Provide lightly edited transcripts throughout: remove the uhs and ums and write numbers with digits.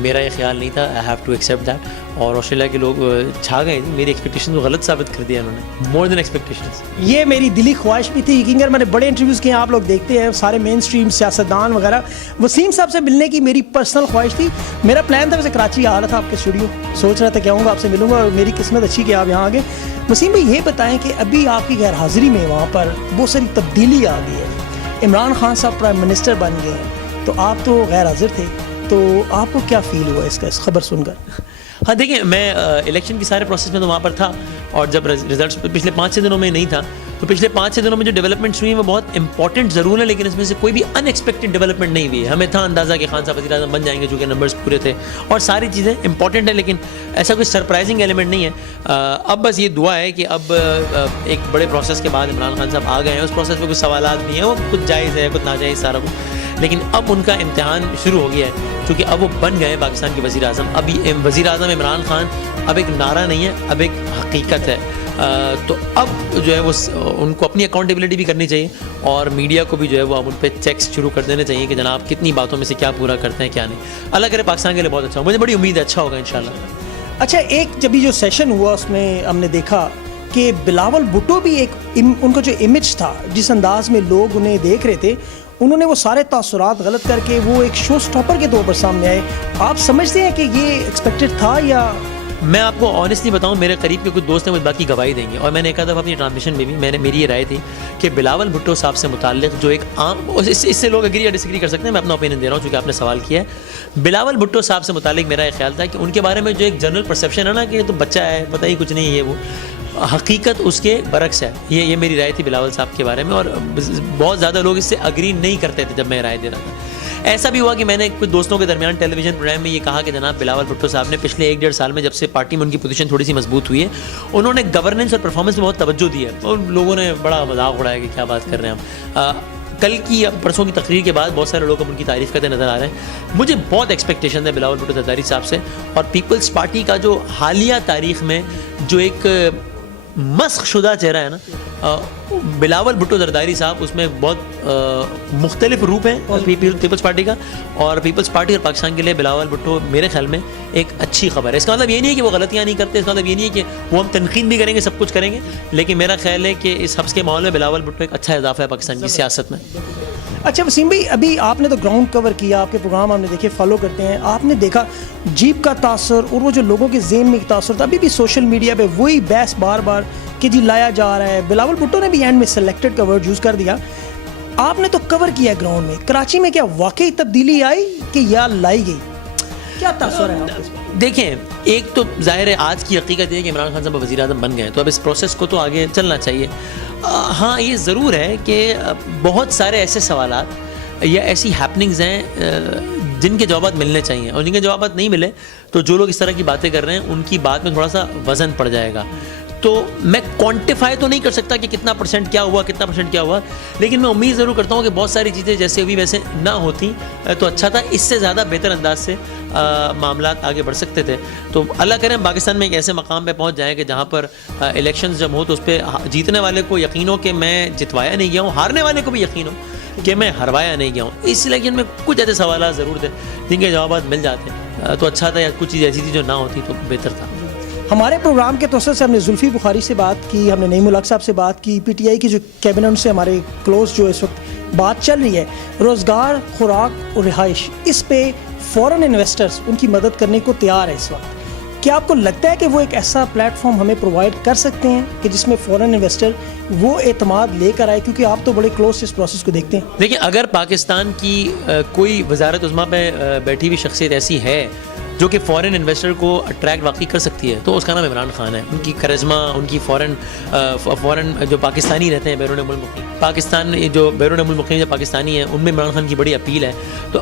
میرا یہ خیال نہیں تھا. I have to accept that. اور آسٹریلیا کے لوگ چھا گئے. میری ایکسپیکٹیشن کو غلط ثابت کر دیا انہوں نے, مور دین ایکسپیکٹیشنس. یہ میری دلی خواہش بھی تھی. یقین کر میں نے بڑے انٹرویوز کیے ہیں, آپ لوگ دیکھتے ہیں سارے مین اسٹریم سیاستدان وغیرہ. وسیم صاحب سے ملنے کی میری پرسنل خواہش تھی. میرا پلان تھا ویسے کراچی آ رہا تھا آپ کے اسٹوڈیو, سوچ رہا تھا کہ آؤں گا آپ سے ملوں گا, اور میری قسمت اچھی کہ آپ یہاں آ گئے. وسیم بھائی یہ بتائیں کہ ابھی آپ کی غیر حاضری میں وہاں پر بہت ساری تبدیلی آ گئی ہے. عمران خان صاحب پرائم منسٹر بن گئے ہیں, تو آپ تو غیر حاضر تھے, تو آپ کو کیا فیل ہوا اس کا, اس خبر سن کر؟ ہاں دیکھیں, میں الیکشن کے سارے پروسیس میں تو وہاں پر تھا, اور جب ریزلٹس پچھلے 5-6 دنوں میں نہیں تھا, تو پچھلے 5-6 دنوں میں جو ڈیولپمنٹس ہوئی ہیں وہ بہت امپورٹنٹ ضرور ہے, لیکن اس میں سے کوئی بھی ان ایکسپیکٹڈ ڈیولپمنٹ نہیں ہوئی ہے. ہمیں تھا اندازہ کہ خان صاحب وزیر اعظم بن جائیں گے, چونکہ نمبرز پورے تھے اور ساری چیزیں امپورٹنٹ ہیں, لیکن ایسا کوئی سرپرائزنگ ایلیمنٹ نہیں ہے. اب بس یہ دعا ہے کہ اب ایک بڑے پروسیس کے بعد عمران خان صاحب آ گئے ہیں. اس پروسیس میں کچھ سوالات بھی ہیں, وہ کچھ جائز ہے کچھ ناجائز سارا کچھ, لیکن اب ان کا امتحان شروع ہو گیا ہے, کیونکہ اب وہ بن گئے ہیں پاکستان کے وزیر اعظم. اب وزیر اعظم عمران خان اب ایک نعرہ نہیں ہے, اب ایک حقیقت ہے. تو اب جو ہے وہ ان کو اپنی اکاؤنٹیبلٹی بھی کرنی چاہیے, اور میڈیا کو بھی جو ہے وہ اب ان پہ چیکس شروع کر دینے چاہیے کہ جناب کتنی باتوں میں سے کیا پورا کرتے ہیں کیا نہیں. اللہ کرے پاکستان کے لیے بہت اچھا ہو, مجھے بڑی امید ہے اچھا ہوگا انشاءاللہ. اچھا, ایک جب جو سیشن ہوا اس میں ہم نے دیکھا کہ بلاول بھٹو بھی ایک ان کا جو امیج تھا, جس انداز میں لوگ انہیں دیکھ رہے تھے, انہوں نے وہ سارے تاثرات غلط کر کے وہ ایک شو سٹاپر کے طور پر سامنے آئے. آپ سمجھتے ہیں کہ یہ ایکسپیکٹڈ تھا, یا میں آپ کو آنیسٹلی بتاؤں, میرے قریب کے کچھ دوست ہیں وہ باقی گواہی دیں گے, اور میں نے ایک دفعہ اپنی ٹرانسمیشن میں بھی میری یہ رائے تھی کہ بلاول بھٹو صاحب سے متعلق جو ایک عام, اس سے لوگ اگری یا ڈس ایگری کر سکتے ہیں, میں اپنا اوپینین دے رہا ہوں چونکہ آپ نے سوال کیا ہے. بلاول بھٹو صاحب سے متعلق میرا یہ خیال تھا کہ ان کے بارے میں جو ایک جنرل پرسیپشن ہے نا کہ یہ تو بچہ ہے, پتہ ہی کچھ نہیں ہے, یہ وہ حقیقت اس کے برعکس ہے. یہ میری رائے تھی بلاول صاحب کے بارے میں, اور بہت زیادہ لوگ اس سے اگری نہیں کرتے تھے جب میں رائے دے رہا تھا. ایسا بھی ہوا کہ میں نے کچھ دوستوں کے درمیان ٹیلی ویژن پروگرام میں یہ کہا کہ جناب بلاول بھٹو صاحب نے پچھلے 1-1.5 سال میں جب سے پارٹی میں ان کی پوزیشن تھوڑی سی مضبوط ہوئی ہے, انہوں نے گورننس اور پرفارمنس میں بہت توجہ دی ہے, اور لوگوں نے بڑا مذاق اڑایا کہ کیا بات کر رہے ہیں ہم. کل کی پرسوں کی تقریر کے بعد بہت سارے لوگ اب ان کی تعریف کرتے نظر آ رہے ہیں. مجھے بہت ایکسپیکٹیشن ہے بلاول بھٹو زرداری صاحب سے, اور پیپلز پارٹی کا جو حالیہ تاریخ میں جو ایک مسخ شدہ چہرہ ہے نا بلاول بھٹو زرداری صاحب, اس میں بہت مختلف روپ ہیں پیپلز پارٹی کا, اور پیپلز پارٹی اور پاکستان کے لیے بلاول بھٹو میرے خیال میں ایک اچھی خبر ہے. اس کا مطلب یہ نہیں ہے کہ وہ غلطیاں نہیں کرتے, اس کا مطلب یہ نہیں ہے کہ وہ ہم تنقید بھی کریں گے, سب کچھ کریں گے, لیکن میرا خیال ہے کہ اس حبس کے ماحول میں بلاول بھٹو ایک اچھا اضافہ ہے پاکستان کی سیاست میں. اچھا وسیم بھائی, ابھی آپ نے تو گراؤنڈ کور کیا, آپ کے پروگرام ہم نے دیکھے, فالو کرتے ہیں, آپ نے دیکھا جیپ کا تاثر اور وہ جو لوگوں کے ذہن میں تاثر تھا, ابھی بھی سوشل میڈیا پہ وہی بحث بار بار کہ جی لایا جا رہا ہے. بلاول بھٹو نے بھی اینڈ میں سلیکٹڈ کا ورڈ یوز کر دیا. آپ نے تو کور کیا گراؤنڈ میں, کراچی میں کیا واقعی تبدیلی آئی کہ یا لائی گئی, کیا تاثر ہے آپ کے؟ دیکھیں, ایک تو ظاہر ہے آج کی حقیقت یہ ہے کہ عمران خان صاحب وزیر اعظم بن گئے ہیں, تو اب اس پروسیس کو تو آگے چلنا چاہیے. ہاں یہ ضرور ہے کہ بہت سارے ایسے سوالات یا ایسی ہیپننگز ہیں جن کے جوابات ملنے چاہیے, اور جن کے جوابات نہیں ملے تو جو لوگ اس طرح کی باتیں کر رہے ہیں ان کی بات میں تھوڑا سا وزن پڑ جائے گا. تو میں کوانٹیفائی تو نہیں کر سکتا کہ کتنا پرسنٹ کیا ہوا, کتنا پرسنٹ کیا ہوا, لیکن میں امید ضرور کرتا ہوں کہ بہت ساری چیزیں جیسے ابھی ویسے نہ ہوتی تو اچھا تھا, اس سے زیادہ بہتر انداز سے معاملات آگے بڑھ سکتے تھے. تو اللہ کرے ہم پاکستان میں ایک ایسے مقام پہ پہنچ جائیں کہ جہاں پر الیکشنز جب ہوں تو اس پہ جیتنے والے کو یقین ہو کہ میں جتوایا نہیں گیا ہوں, ہارنے والے کو بھی یقین ہو کہ میں ہروایا نہیں گیا ہوں. اس لیکن میں کچھ ایسے سوالات ضرور تھے جن کے جوابات مل جاتے تو اچھا تھا, یا کچھ چیز ایسی تھی جو نہ ہوتی تو بہتر تھا. ہمارے پروگرام کے توسط سے ہم نے زلفی بخاری سے بات کی, ہم نے نعیم الحق صاحب سے بات کی, پی ٹی آئی کی جو کیبنٹ سے ہمارے کلوز جو اس وقت بات چل رہی ہے روزگار, خوراک اور رہائش, اس پہ فورن انویسٹرز ان کی مدد کرنے کو تیار ہے اس وقت. کیا آپ کو لگتا ہے کہ وہ ایک ایسا پلیٹ فارم ہمیں پرووائڈ کر سکتے ہیں کہ جس میں فورن انویسٹر وہ اعتماد لے کر آئے, کیونکہ آپ تو بڑے کلوز سے اس پروسیس کو دیکھتے ہیں؟ دیکھیں, اگر پاکستان کی کوئی وزارت عظمیٰ پہ بیٹھی ہوئی شخصیت ایسی ہے جو کہ فورن انویسٹر کو اٹریکٹ واقعی کر سکتی ہے تو اس کا نام عمران خان ہے. ان کی کرزما, ان کی فورن جو پاکستانی رہتے ہیں بیرون ملک مقیم, پاکستان جو بیرون ملک مقیم جو پاکستانی ہیں ان میں عمران خان کی بڑی اپیل ہے. تو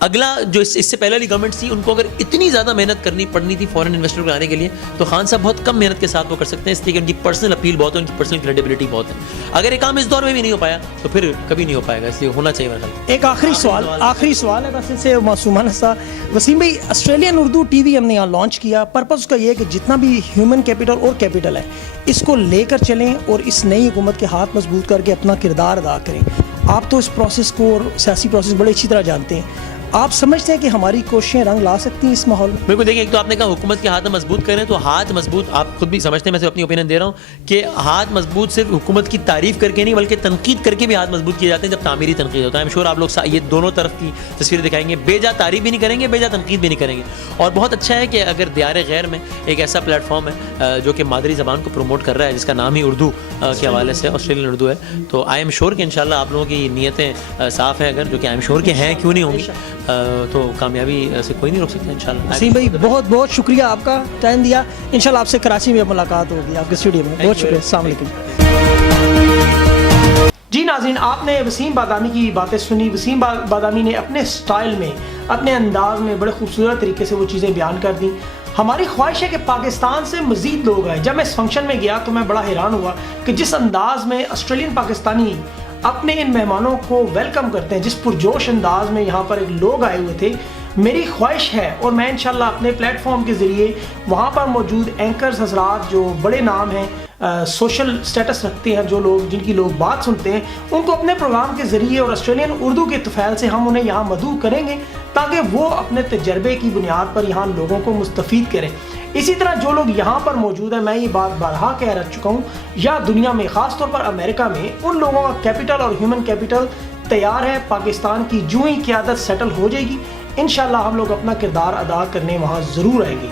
اگلا جو اس سے پہلے والی گورنمنٹ تھی ان کو اگر اتنی زیادہ محنت کرنی پڑنی تھی فورن انویسٹر کو لانے کے لیے تو خان صاحب بہت کم محنت کے ساتھ وہ کر سکتے ہیں, اس لیے کہ ان کی پرسنل اپیل بہت ہے, ان کی پرسنل کریڈیبلٹی بہت ہے. اگر یہ کام اس دور میں بھی نہیں ہو پایا تو پھر کبھی نہیں ہو پائے گا, اس لیے ہونا چاہیے میرا خیال. ایک آخری سوال ہے بس ان سے معصومانہ سا. وسیم بھائی, آسٹریلین اردو ٹی وی ہم نے یہاں لانچ کیا, پرپز اس کا یہ ہے کہ جتنا بھی ہیومن کیپٹل اور کیپٹل ہے اس کو لے کر چلیں اور اس نئی حکومت کے ہاتھ مضبوط کر کے اپنا کردار ادا کریں. آپ تو اس پروسیس کو اور سیاسی پروسیس بڑے اچھی طرح جانتے ہیں, آپ سمجھتے ہیں کہ ہماری کوششیں رنگ لا سکتی ہیں اس ماحول میں؟ بالکل. دیکھیں ایک تو آپ نے کہا حکومت کے ہاتھ مضبوط کریں, تو ہاتھ مضبوط آپ خود بھی سمجھتے ہیں, میں صرف اپنی اوپینین دے رہا ہوں کہ ہاتھ مضبوط صرف حکومت کی تعریف کر کے نہیں بلکہ تنقید کر کے بھی ہاتھ مضبوط کیے جاتے ہیں جب تعمیری تنقید ہوتا ہے. I'm sure آپ لوگ یہ دونوں طرف کی تصویریں دکھائیں گے, بے جا تعریف بھی نہیں کریں گے, بے جا تنقید بھی نہیں کریں گے. اور بہت اچھا ہے کہ اگر دیار غیر میں ایک ایسا پلیٹ فارم ہے جو کہ مادری زبان کو پروموٹ کر رہا ہے, جس کا نام ہی اردو کے حوالے سے آسٹریلین اردو ہے, تو آئی ایم شیور کہ انشاءاللہ آپ لوگوں کی نیتیں صاف ہیں, اگر جو کہ آئی ایم شیور کہ ہیں, کیوں نہیں ہوں گی, تو کامیابی سے کوئی نہیں روک سکتا انشاءاللہ. وسیم بھائی بہت بہت شکریہ آپ کا ٹائم دیا. انشاءاللہ آپ سے کراچی میں ملاقات ہوگی آپ کے اسٹوڈیو میں. بہت شکریہ. السلام علیکم. جی ناظرین, آپ نے وسیم بادامی کی باتیں سنی. وسیم بادامی نے اپنے سٹائل میں, اپنے انداز میں بڑے خوبصورت طریقے سے وہ چیزیں بیان کر دیں. ہماری خواہش ہے کہ پاکستان سے مزید لوگ آئیں. جب میں اس فنکشن میں گیا تو میں بڑا حیران ہوا کہ جس انداز میں آسٹریلین پاکستانی اپنے ان مہمانوں کو ویلکم کرتے ہیں, جس پرجوش انداز میں یہاں پر ایک لوگ آئے ہوئے تھے. میری خواہش ہے اور میں انشاءاللہ اپنے پلیٹ فارم کے ذریعے وہاں پر موجود اینکرز حضرات جو بڑے نام ہیں, سوشل سٹیٹس رکھتے ہیں, جو لوگ جن کی لوگ بات سنتے ہیں, ان کو اپنے پروگرام کے ذریعے اور آسٹریلین اردو کے طفیل سے ہم انہیں یہاں مدعو کریں گے تاکہ وہ اپنے تجربے کی بنیاد پر یہاں لوگوں کو مستفید کریں. اسی طرح جو لوگ یہاں پر موجود ہیں, میں یہ بات بارہا کہہ چکا ہوں, یا دنیا میں خاص طور پر امریکہ میں ان لوگوں کا کیپٹل اور ہیومن کیپٹل تیار ہے. پاکستان کی جو ہی قیادت سیٹل ہو جائے گی انشاءاللہ ہم لوگ اپنا کردار ادا کرنے وہاں ضرور آئیں گے.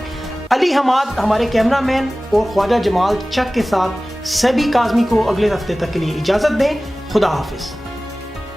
علی حماد ہمارے کیمرہ مین اور خواجہ جمال چک کے ساتھ سیبی کاظمی کو اگلے ہفتے تک کے لیے اجازت دیں. خدا حافظ.